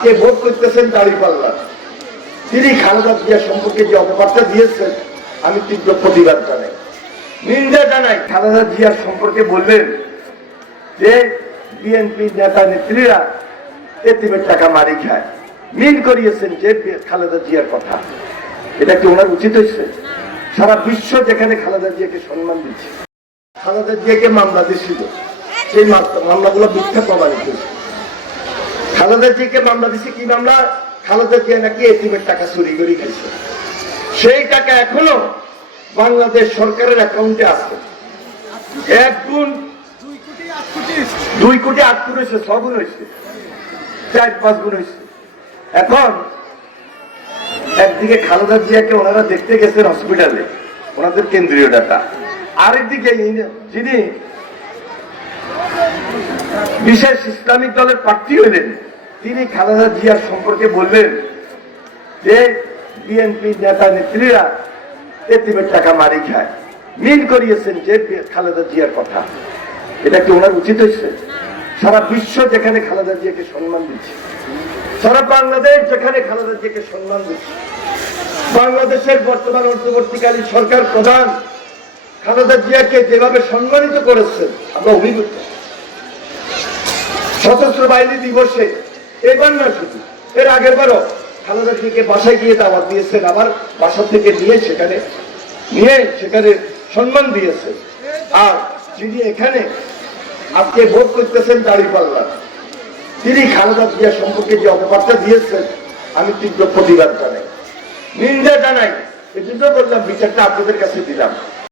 কে vote করতেছেন দাঁড়িপাল্লা, তিনি খালেদা জিয়া সম্পর্কে যে অপবাদটা দিয়েছেন আমি তীব্র প্রতিবাদ জানাই, নিন্দা জানাই। খালেদা জিয়ার সম্পর্কে বললেন যে বিএনপি নেতা নেত্রীরা এতিমের টাকা মারি খায়, মিন করিয়েছেন যে খালেদা জিয়ার কথা। এটা কি ওনার উচিত হয়েছে? সারা বিশ্ব যেখানে খালেদা জিয়াকে সম্মান দিচ্ছে, খালেদা জিয়াকে মামলা দিয়েছিল, সেই মামলাগুলো মিথ্যা প্রমাণিত হয়েছে। খালেদা জিয়াকে মামলা দিচ্ছে, কি মামলা? খালেদা জিয়া নাকি এতিমের টাকা চুরি করে খাইছে, সেই টাকা এখনো বাংলাদেশ সরকারের অ্যাকাউন্টে আছে। 2 কোটি 8 গুণ হয়েছে, 6 গুণ হয়েছে, 4-5 গুণ হয়েছে। এখন একদিকে খালেদা জিয়াকে ওনারা দেখতে গেছেন হসপিটালে, ওনাদের কেন্দ্রীয় ডাটা। আরেকদিকে যিনি বিশেষ ইসলামিক দলের প্রার্থী হইলেন, তিনি খালেদা জিয়ার সম্পর্কে বললেন যে বিএনপি নেতা নেত্রীরা এতিমের টাকা মারি খায়, মিন করিয়েছেন যে খালেদা জিয়ার কথা। এটা কি ওনার উচিত হয়েছে? সারা বিশ্ব যেখানে খালেদা জিয়াকে সম্মান দিচ্ছে, সারা বাংলাদেশ যেখানে খালেদা জিয়াকে সম্মান দিচ্ছে, বাংলাদেশের বর্তমান অন্তর্বর্তীকালীন সরকার প্রধান খালেদা জিয়াকে যেভাবে সম্মানিত করেছেন আমরা অভিভূত। সশস্ত্র বাহিনী দিবসে এবার না শুধু, এর আগের বারও খালেদা জিয়াকে বাসায় গিয়ে দাওয়াত দিয়েছেন, আবার বাসা থেকে নিয়ে সেখানে সম্মান দিয়েছেন। আর যিনি এখানে আজকে ভোট করতেছেন দাঁড়িপাল্লা, তিনি খালেদা জিয়া সম্পর্কে যে অপবাদটা দিয়েছেন আমি তীব্র প্রতিবাদ জানাই, নিন্দা জানাই। এজন্য বললাম বিচারটা আপনাদের কাছে দিলাম।